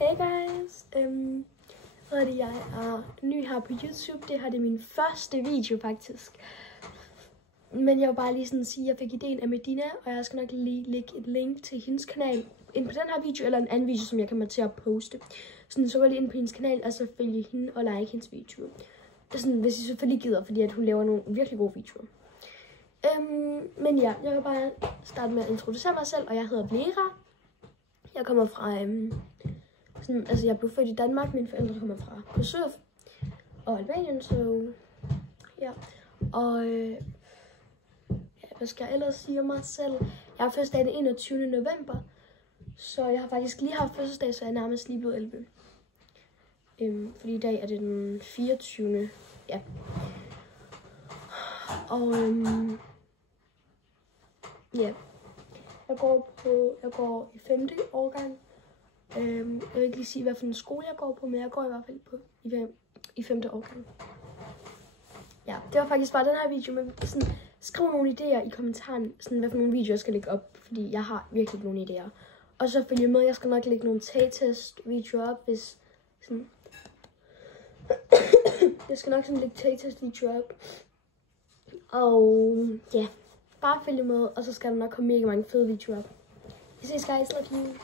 Hey guys, jeg er ny her på YouTube. Det her er min første video faktisk. Men jeg vil bare lige sådan sige, at jeg fik ideen af Medina, og jeg skal nok lige lægge et link til hendes kanal ind på den her video, eller en anden video, som jeg kommer til at poste. Så gå lige ind på hendes kanal, og så følge hende og like hendes video. Sådan, hvis I selvfølgelig gider, fordi at hun laver nogle virkelig gode videoer. Men ja, jeg vil bare starte med at introducere mig selv, og jeg hedder Vera. Jeg kommer fra, jeg blev født i Danmark, mine forældre kommer fra Kosovo og Albanien, så ja. Og hvad skal jeg ellers sige om mig selv? Jeg har fødselsdag den 21. november, så jeg har faktisk lige haft fødselsdag, så jeg er nærmest lige blevet 11. Fordi i dag er det den 24. Ja. Og ja. Jeg går i 5. årgang. Jeg vil ikke lige sige, hvad for en skole jeg går på, men jeg går i hvert fald i 5. årgang. Ja, det var faktisk bare den her video med sådan, skriv nogle idéer i kommentaren, sådan, hvad for nogle videoer jeg skal lægge op, fordi jeg har virkelig nogle idéer. Og så følg med, jeg skal nok lægge nogle tag-test-videoer op, hvis sådan... jeg skal nok sådan lægge tag-test-videoer op. Og ja, bare følg med, og så skal der nok komme mega mange fede videoer op. Vi ses guys, love you.